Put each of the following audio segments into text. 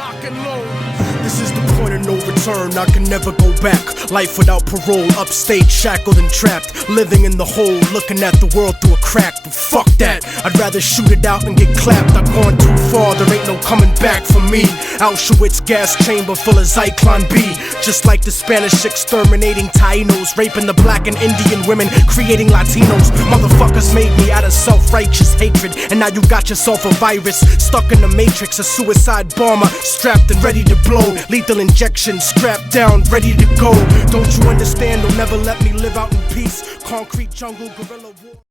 Lock and load. This is the point of no return, I can never go back. Life without parole, upstate, shackled and trapped. Living in the hole, looking at the world through a crack. But fuck that, I'd rather shoot it out and get clapped. I've gone too far, there ain't no coming back for me. Auschwitz gas chamber full of Zyklon B. Just like the Spanish exterminating Tainos, raping the black and Indian women, creating Latinos. Motherfuckers made me out of self-righteous hatred, and now you got yourself a virus, stuck in the matrix. A suicide bomber, strapped and ready to blow. Lethal injection, strapped down, ready to go. Don't you understand? They'll never let me live out in peace. Concrete jungle, guerrilla war.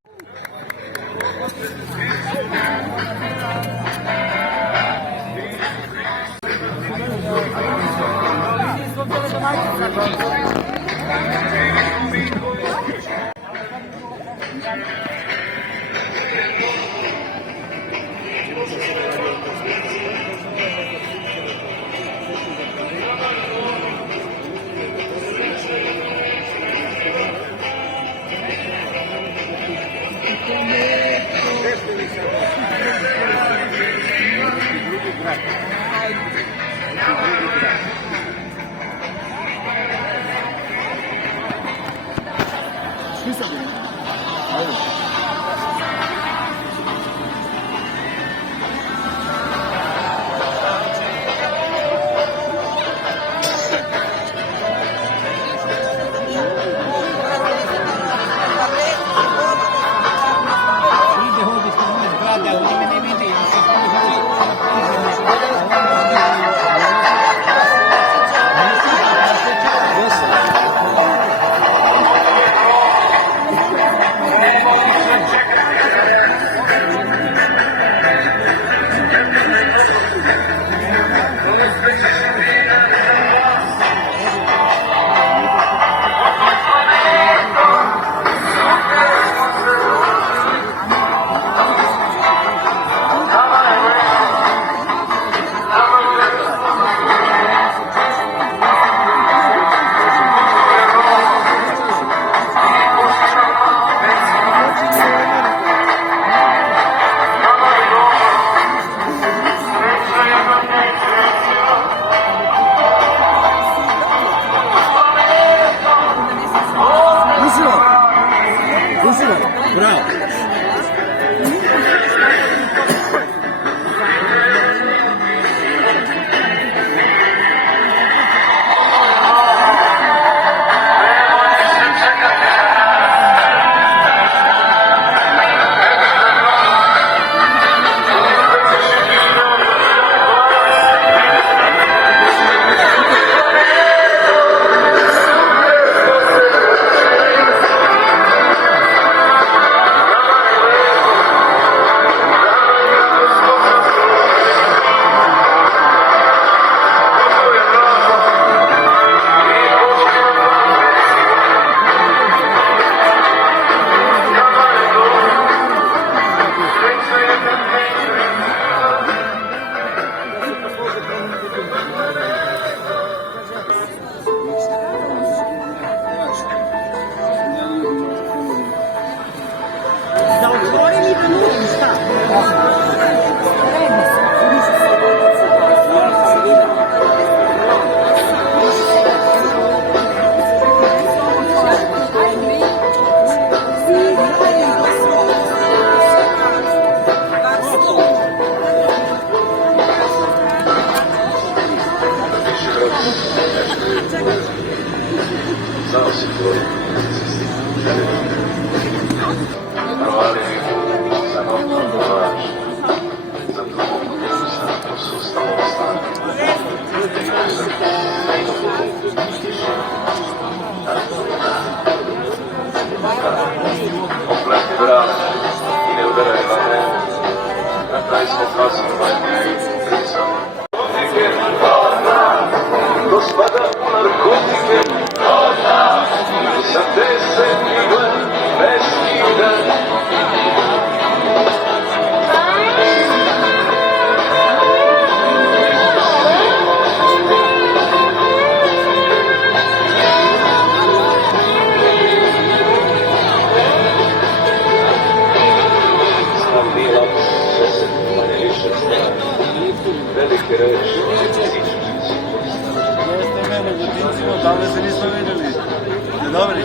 Veliki reč. tamo se nismo vidjeli. Dobri.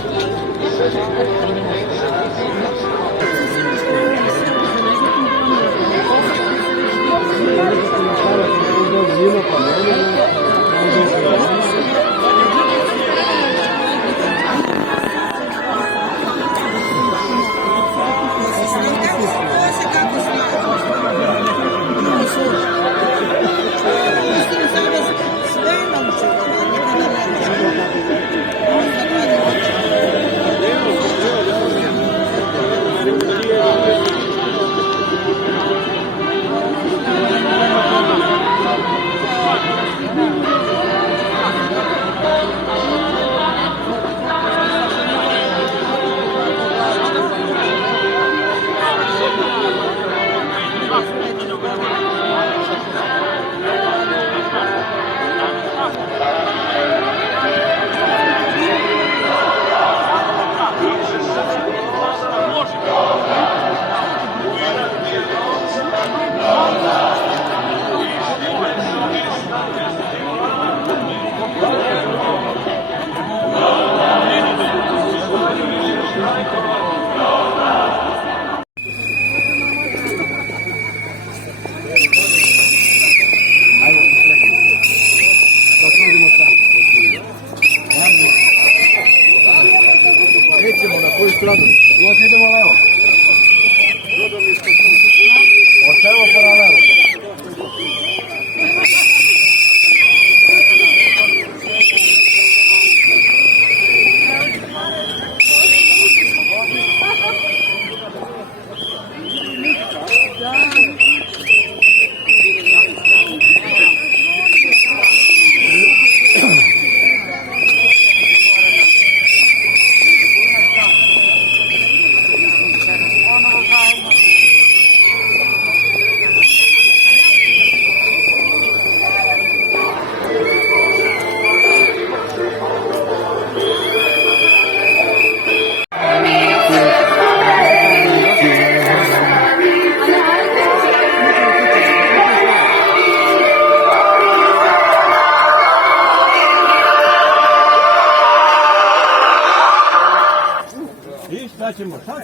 Nećemo, na koju stranu? Uvijek idemo levo. Od semafora levo. I šta ćemo? Šta?